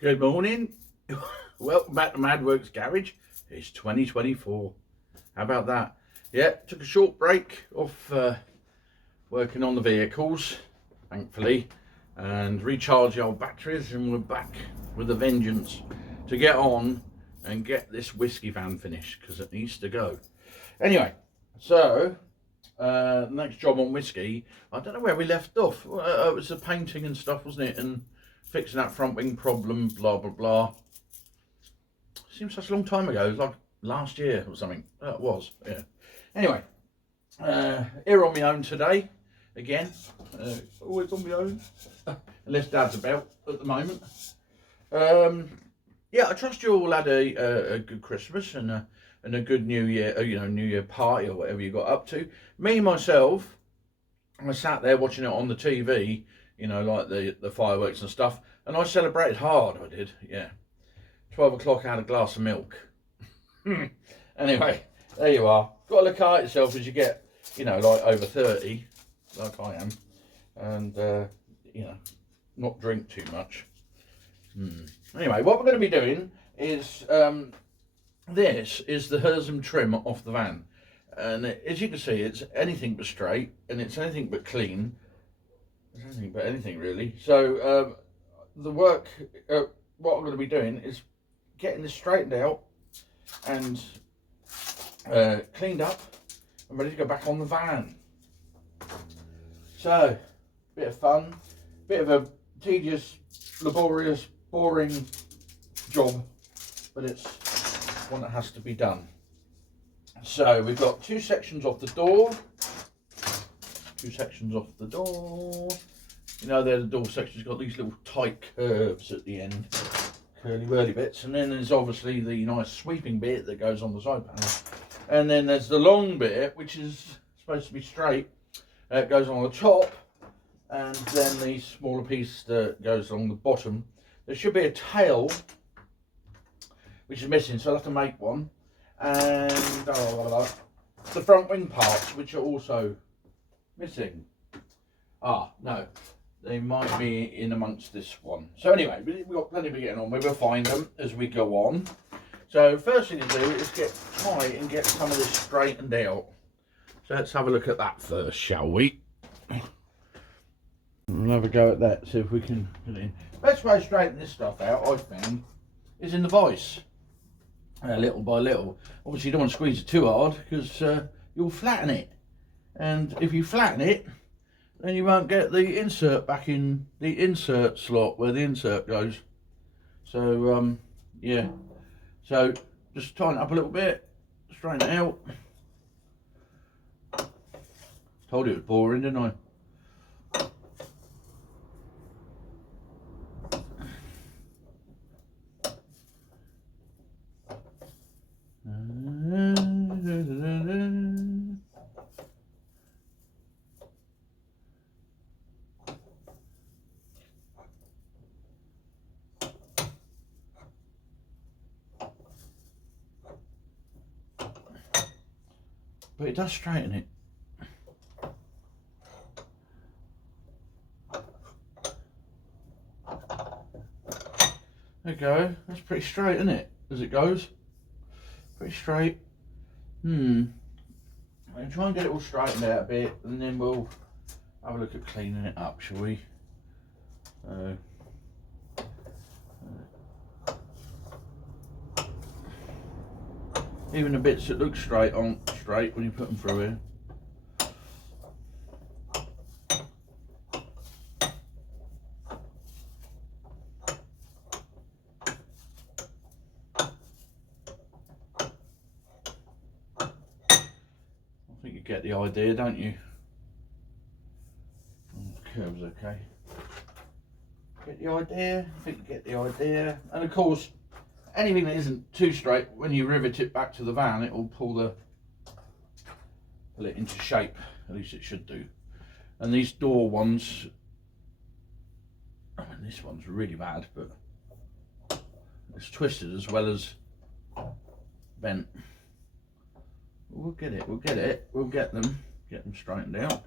Good morning. Welcome back to Madworks Garage. It's 2024. How about that? Yeah, took a short break off working on the vehicles, thankfully, and recharge our batteries, and we're back with a vengeance to get on and get this whiskey van finished because it needs to go. Anyway, so next job on whiskey, I don't know where we left off. It was the painting and stuff, wasn't it? And fixing that front wing problem, blah blah blah. Seems such a long time ago. It was like last year or something. It was, yeah. Anyway, here on my own today again. Always on my own, unless Dad's about at the moment. Yeah, I trust you all had a good Christmas and a good New Year, New Year party or whatever you got up to. Me myself, I sat there watching it on the TV. Like the fireworks and stuff. And I celebrated hard, I did, yeah. 12 o'clock, I had a glass of milk. Anyway, there you are. Got to look at yourself as you get, like over 30, like I am. And, not drink too much. Anyway, what we're going to be doing is, this is the HERZIM trim off the van. And as you can see, it's anything but straight, and it's anything but clean. Anything but anything really. So the work, what I'm going to be doing is getting this straightened out and cleaned up and ready to go back on the van. So, bit of fun, bit of a tedious, laborious, boring job, but it's one that has to be done. So we've got two sections off the door. They're the door sections, got these little tight curves at the end, curly whirly bits, and then there's obviously the nice sweeping bit that goes on the side panel, and then there's the long bit which is supposed to be straight, goes on the top, and then the smaller piece that goes along the bottom. There should be a tail which is missing, so I'll have to make one, and the front wing parts which are also missing. No, they might be in amongst this one. So anyway, we've got plenty of getting on. We will find them as we go on. So first thing to do is try and get some of this straightened out. So let's have a look at that first, shall we? We'll have a go at that, see if we can get it in. Best way to straighten this stuff out, I found, is in the vice. Little by little. Obviously you don't want to squeeze it too hard because you'll flatten it. And if you flatten it, then you won't get the insert back in the insert slot where the insert goes. So, yeah. So, just tighten it up a little bit, straighten it out. Told you it was boring, didn't I? But it does straighten it. There you go. That's pretty straight, isn't it? As it goes. Pretty straight. I'll try and get it all straightened out a bit, and then we'll have a look at cleaning it up, shall we? Even the bits that look straight aren't straight when you put them through here. I think you get the idea, don't you? The curve's okay. Get the idea? I think you get the idea. And of course, anything that isn't too straight, when you rivet it back to the van, it will pull it into shape. At least it should do. And these door ones, this one's really bad, but it's twisted as well as bent. We'll get it. We'll get them straightened out.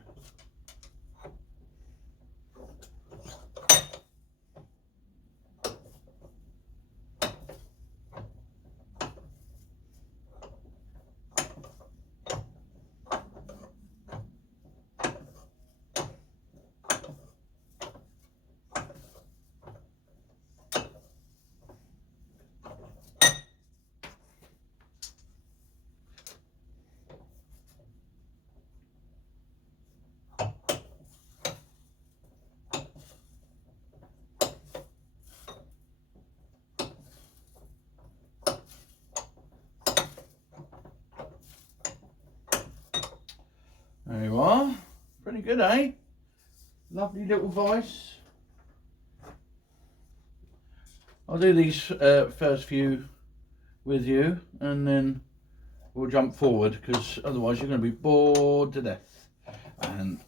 good, eh? Lovely little vice. I'll do these first few with you, and then we'll jump forward, because otherwise you're going to be bored to death. And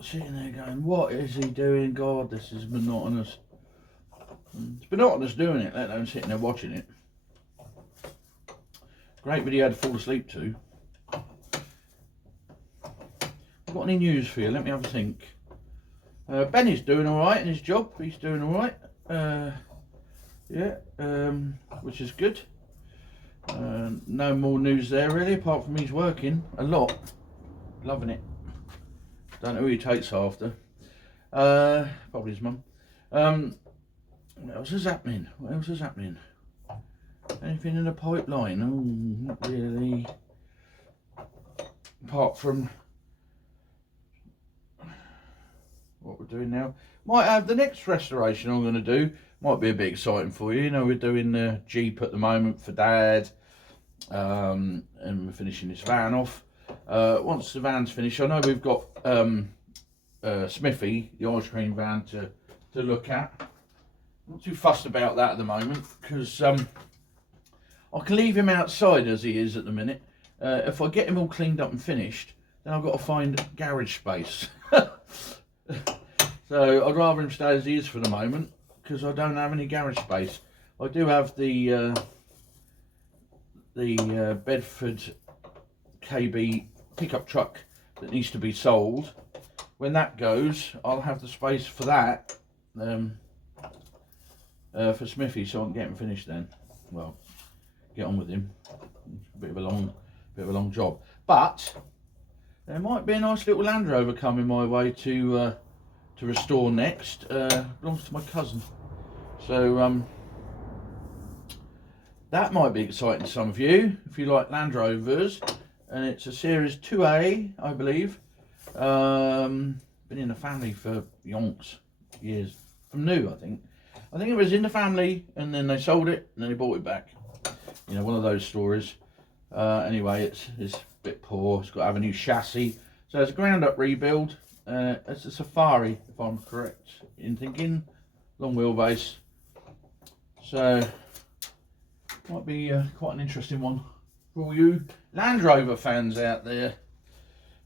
sitting there going, what is he doing? God, this is monotonous. It's monotonous doing it, let alone sitting there watching it. Great video to fall asleep to. Got any news for you? Let me have a think. Benny's doing all right in his job. He's doing all right. Yeah, which is good. No more news there really, apart from he's working a lot. Loving it. Don't know who he takes after. Probably his mum. What else is happening? What else is happening? Anything in the pipeline? Oh, not really. Apart from what we're doing now. Might have the next restoration I'm going to do. Might be a bit exciting for you. You know, we're doing the Jeep at the moment for Dad. And we're finishing this van off. Once the van's finished, I know we've got Smithy, the ice cream van, to look at. I'm not too fussed about that at the moment, because I can leave him outside as he is at the minute. If I get him all cleaned up and finished, then I've got to find garage space. So I'd rather him stay as he is for the moment, because I don't have any garage space. I do have the Bedford KB pickup truck that needs to be sold. When that goes, I'll have the space for that for Smithy, so I can get him finished then. Well, get on with him. It's a bit of a long job, but there might be a nice little Land Rover coming my way to restore next. Belongs to my cousin, so that might be exciting to some of you if you like Land Rovers. And it's a Series 2A, I believe. Been in the family for yonks, years. From new, I think. I think it was in the family, and then they sold it, and then they bought it back. You know, one of those stories. Anyway, it's a bit poor. It's got to have a new chassis. So it's a ground-up rebuild. It's a Safari, if I'm correct in thinking. Long wheelbase. So might be quite an interesting one for all you Land Rover fans out there.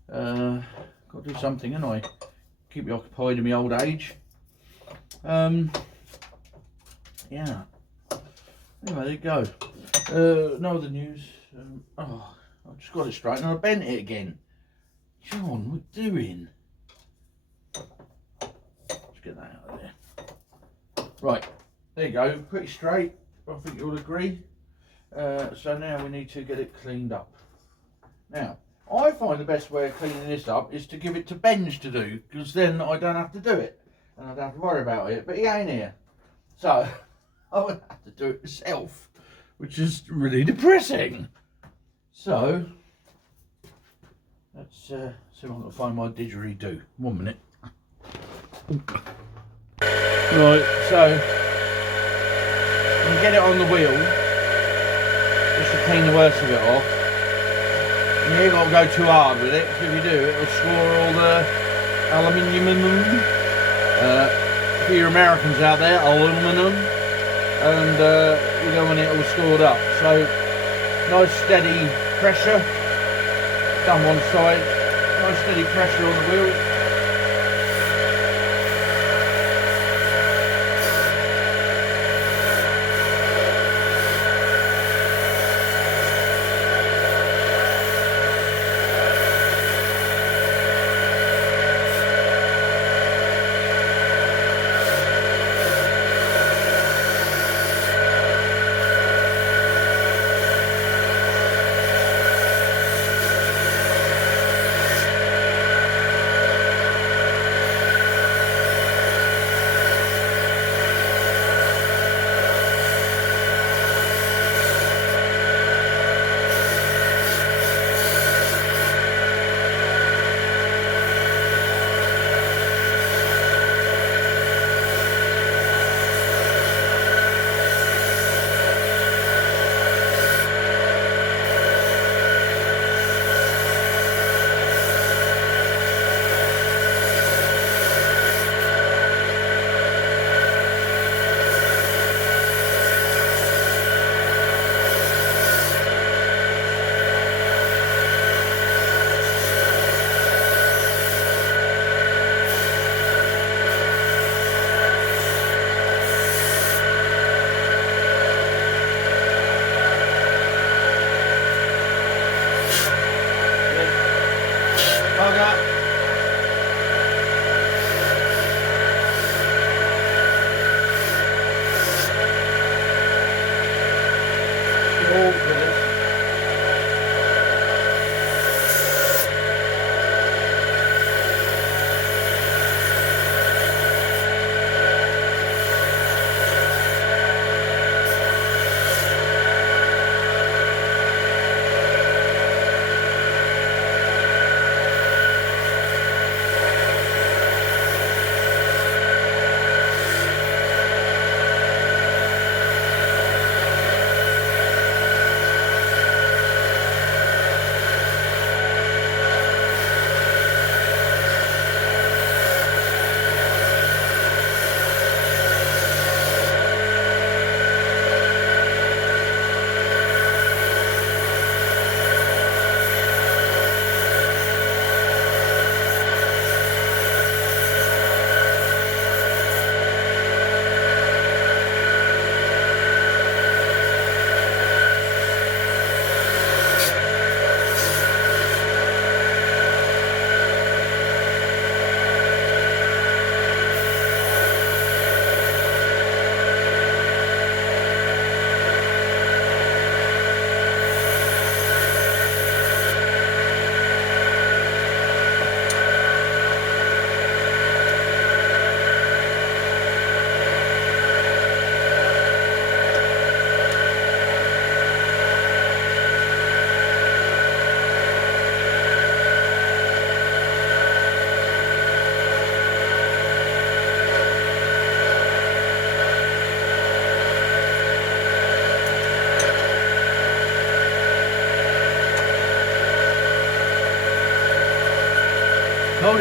Got to do something, haven't I? Keep me occupied in my old age. Yeah. Anyway, there you go. No other news. Oh, I've just got it straight and I bent it again. John, what are you doing? Let's get that out of there. Right, there you go. Pretty straight. I think you'll agree. So now we need to get it cleaned up. Now, I find the best way of cleaning this up is to give it to Benj to do, because then I don't have to do it and I don't have to worry about it. But he ain't here, so I would have to do it myself, which is really depressing. So let's see if I can find my didgeridoo. 1 minute. Right, so you can get it on the wheel just to clean the worst of it off. And you ain't got to go too hard with it, because if you do, it'll score all the aluminium. For your Americans out there, aluminum, and you don't want it all scored up. So nice steady pressure. Done one side. Nice steady pressure on the wheel.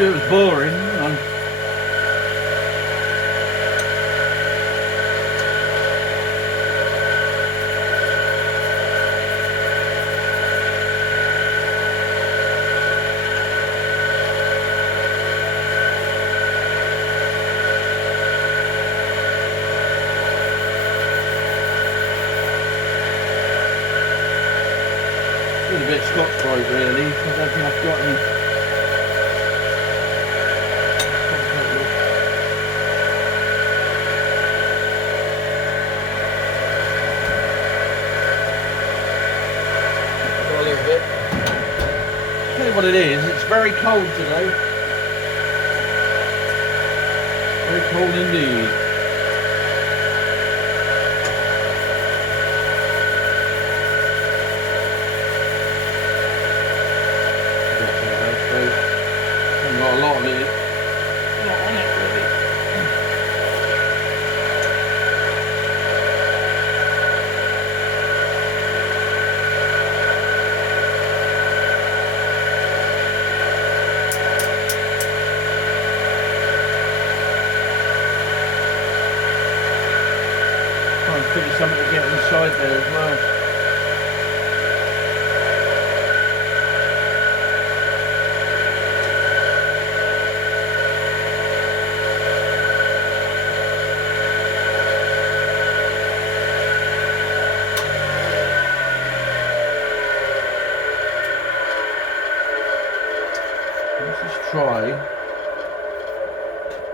told you it was boring. A bit Scotch Brite really, because I don't think I've got any. Got a little bit. Tell you what it is, it's very cold today. Very cold indeed. Got a lot of it, not on it really. Try and figure something to get inside there as well.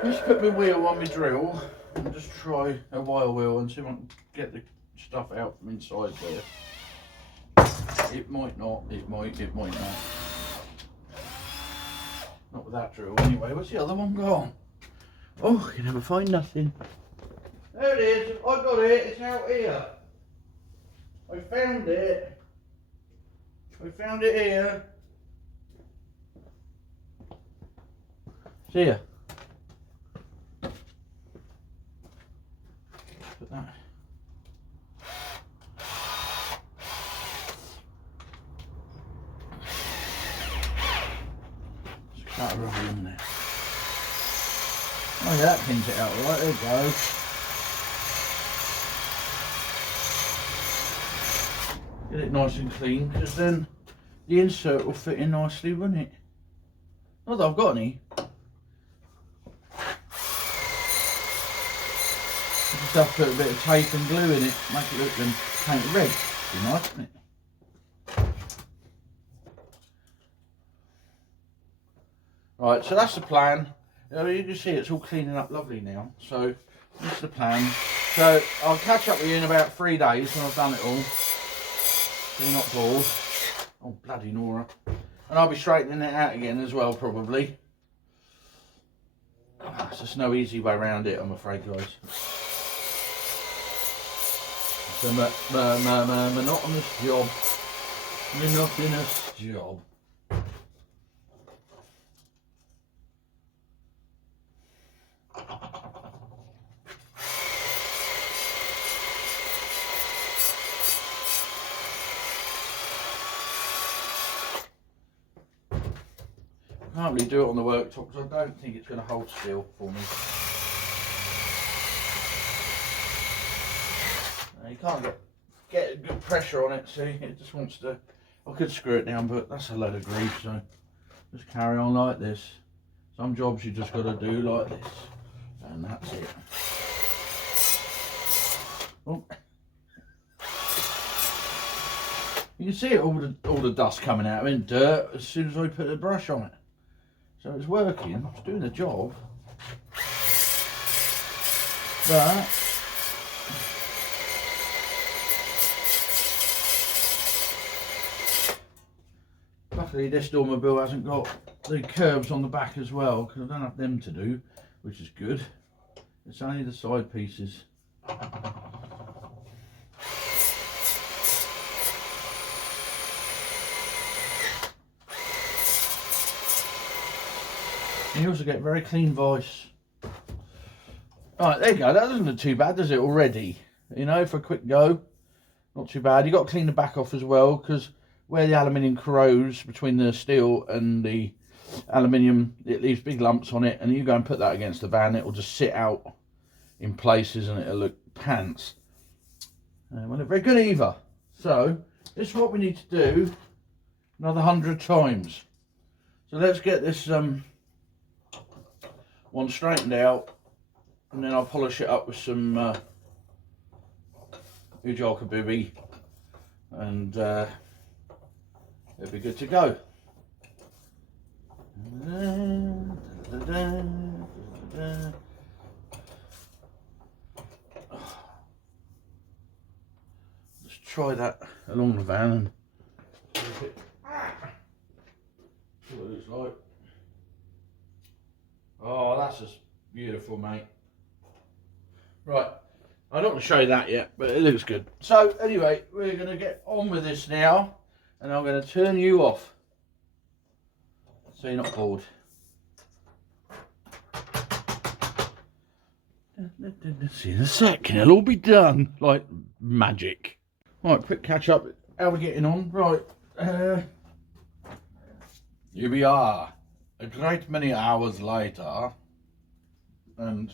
Let's put my wheel on my drill and just try a wire wheel and see if I can get the stuff out from inside there. It might not, it might not. Not with that drill anyway. Where's the other one gone? Oh, I can never find nothing. There it is, I got it, it's out here. I found it. I found it here. See ya. Put that. Just cut a rubber in there. Oh yeah, that pins it out right, there it goes. Get it nice and clean, because then the insert will fit in nicely, won't it? Not that I've got any. Just have to put a bit of tape and glue in it, make it look and paint it red. Be nice, wouldn't it? Right, so that's the plan. You can see it's all cleaning up lovely now. So that's the plan. So I'll catch up with you in about 3 days when I've done it all. So you're not bored. Oh bloody Nora. And I'll be straightening it out again as well, probably. There's just no easy way around it, I'm afraid, guys. It's a monotonous job. Monotonous job. I can't really do it on the worktop because I don't think it's going to hold still for me. You can't get a good pressure on it, see, it just wants to, I could screw it down, but that's a load of grief, so just carry on like this. Some jobs you just got to do like this, and that's it. Oh. You can see it, all the dust coming out in dirt as soon as I put the brush on it. So it's working, it's doing the job. But luckily this automobile hasn't got the curbs on the back as well, because I don't have them to do, which is good. It's only the side pieces. And you also get very clean voice. Alright, there you go. That doesn't look too bad, does it, already? You know, for a quick go. Not too bad. You've got to clean the back off as well, because where the aluminium corrodes between the steel and the aluminium, it leaves big lumps on it, and you go and put that against the van, it will just sit out in places and it'll look pants. Well, not very good either. So this is what we need to do another 100 times. So let's get this one straightened out, and then I'll polish it up with some Ujalka Booby, and it'll be good to go. Let's try that along the van and see what it looks like. Oh, that's just beautiful, mate. Right, I don't want to show you that yet, but it looks good. So anyway, we're going to get on with this now, and I'm going to turn you off so you're not bored. See in a sec, and it'll all be done like magic. Right, quick catch up. How are we getting on? Right, here we are, a great many hours later, and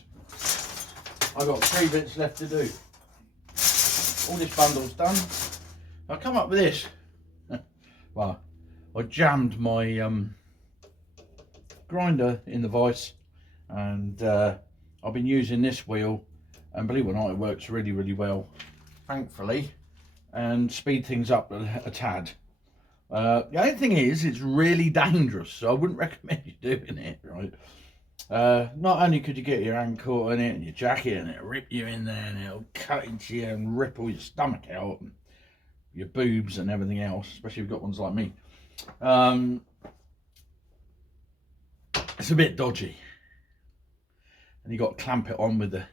I've got 3 bits left to do. All this bundle's done. I come up with this. Well, I jammed my grinder in the vise, and I've been using this wheel, and believe it or not, it works really, really well, thankfully, and speed things up a tad. The only thing is, it's really dangerous, so I wouldn't recommend you doing it, right? Not only could you get your hand caught in it and your jacket, and it'll rip you in there, and it'll cut into you and rip all your stomach out, and your boobs and everything else, especially if you've got ones like me. It's a bit dodgy, and you got to clamp it on with the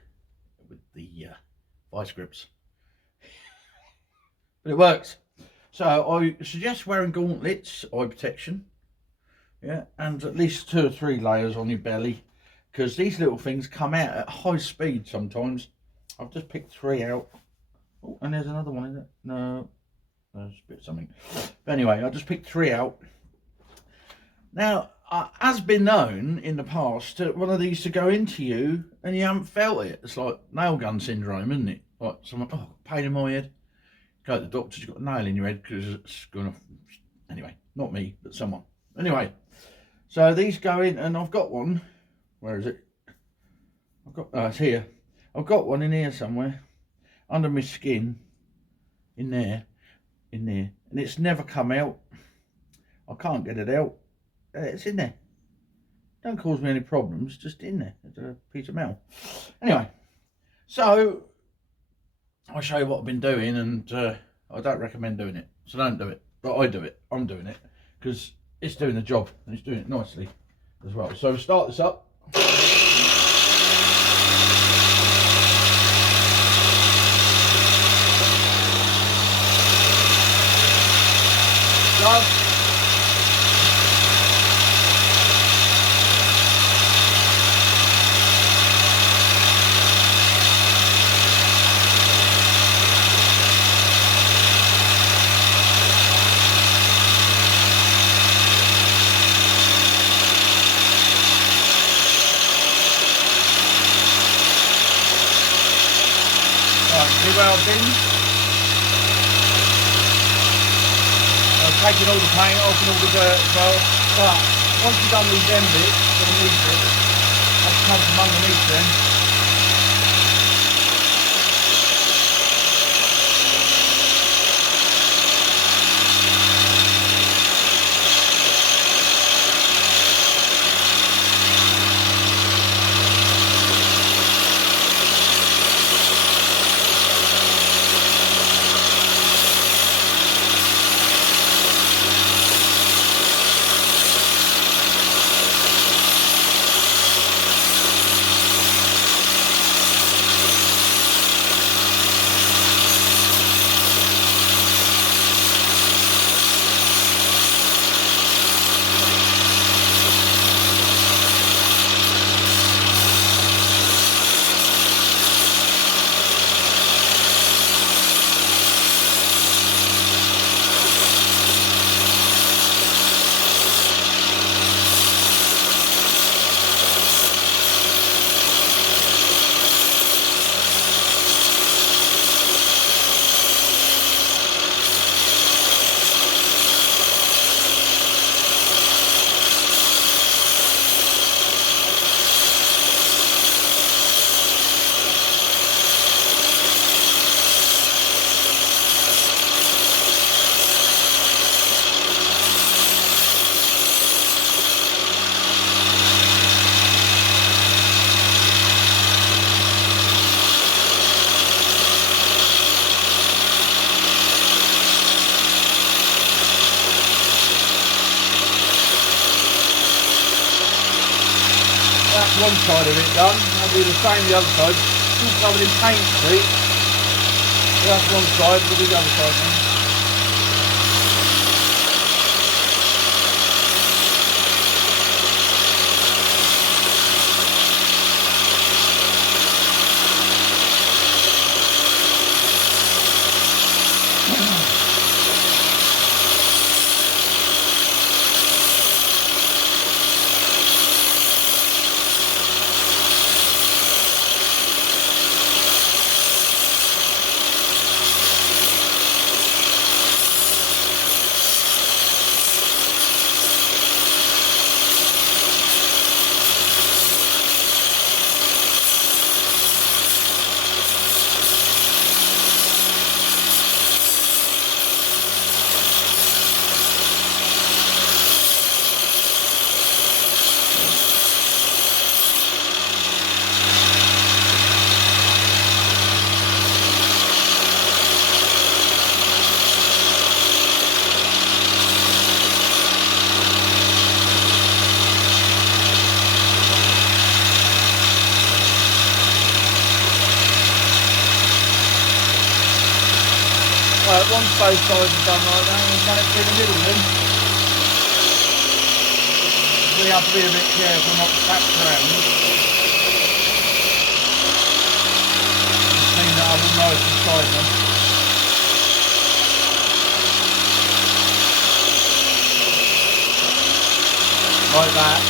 vice grips, but it works. So I suggest wearing gauntlets, eye protection, yeah, and at least 2 or 3 layers on your belly, because these little things come out at high speed sometimes. I've just picked 3 out. Oh, and there's another one in it. No, there's a bit of something. But anyway, I just picked 3 out. Now, has been known in the past one of these to go into you and you haven't felt it. It's like nail gun syndrome, isn't it? Like someone, oh, pain in my head. Go to the doctor, you've got a nail in your head because it's going off. Anyway, not me, but someone. Anyway, so these go in, and I've got one. Where is it? I've got, it's here. I've got one in here somewhere, under my skin, in there, and it's never come out. I can't get it out. It's in there. Don't cause me any problems, just in there. It's a piece of metal. Anyway, so I'll show you what I've been doing, and I don't recommend doing it, so don't do it. But I do it. I'm doing it because it's doing the job, and it's doing it nicely as well. So start this up. Start. See where I've been? I've taken all the paint off and all the dirt as well, but once you've done these end bits, underneath it, that's come from underneath then. one side of it done. I'll do the same the other side. Still covered in paint, see? So that's one side, we'll do the other side now. Right, once both sides are done like that, we've done it through the middle then. We have to be a bit careful not to tap around. Clean that up all nice inside them. Like that.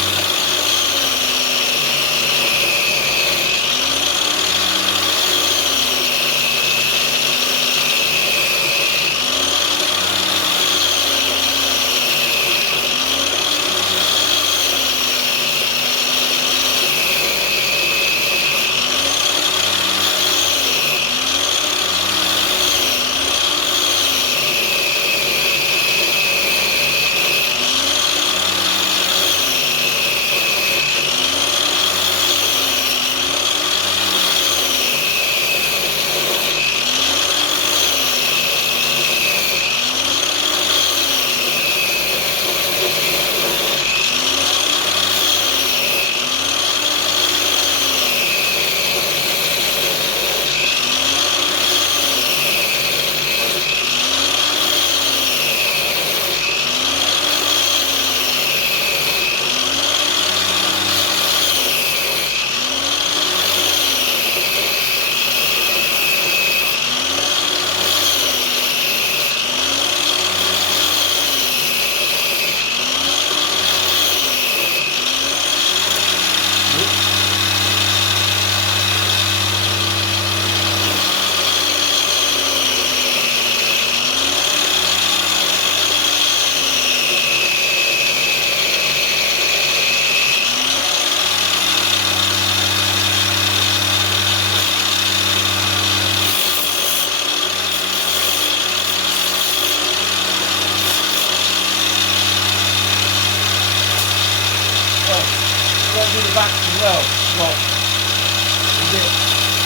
Do the back as well, got a bit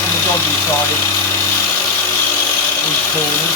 on the dodgy side, these corners.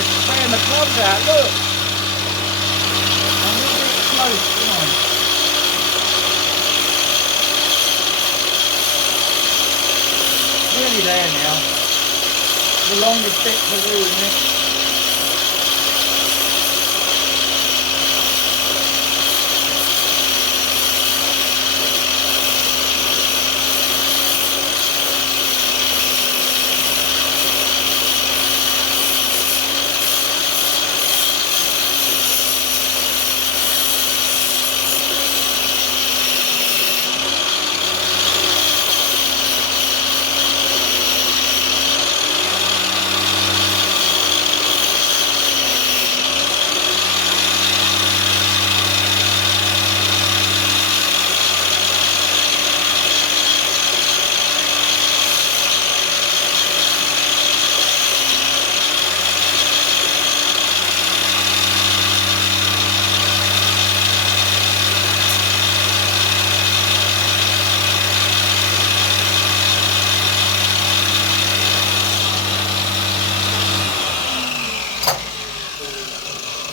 playing the clubs out, look. I'm a little bit close, come on. Nearly there now. The longest bit to do, isn't it?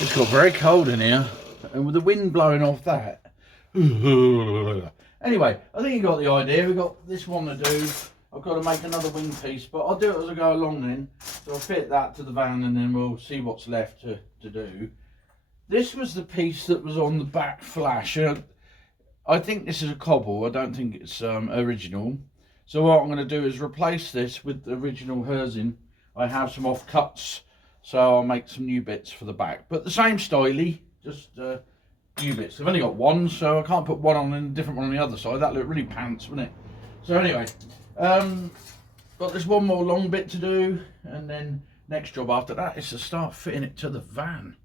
It's got very cold in here, and with the wind blowing off that. Anyway, I think you got the idea. We've got this one to do. I've got to make another wing piece, but I'll do it as I go along then. So I'll fit that to the van and then we'll see what's left to do. This was the piece that was on the back flash. I think this is a cobble. I don't think it's original. So what I'm going to do is replace this with the original HERZIM. I have some offcuts, so I'll make some new bits for the back. But the same styly, just new bits. I've only got one, so I can't put one on and a different one on the other side. That looked really pants, wouldn't it? So anyway, got this one more long bit to do, and then next job after that is to start fitting it to the van.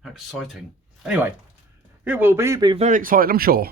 How exciting. Anyway, it will be very exciting, I'm sure.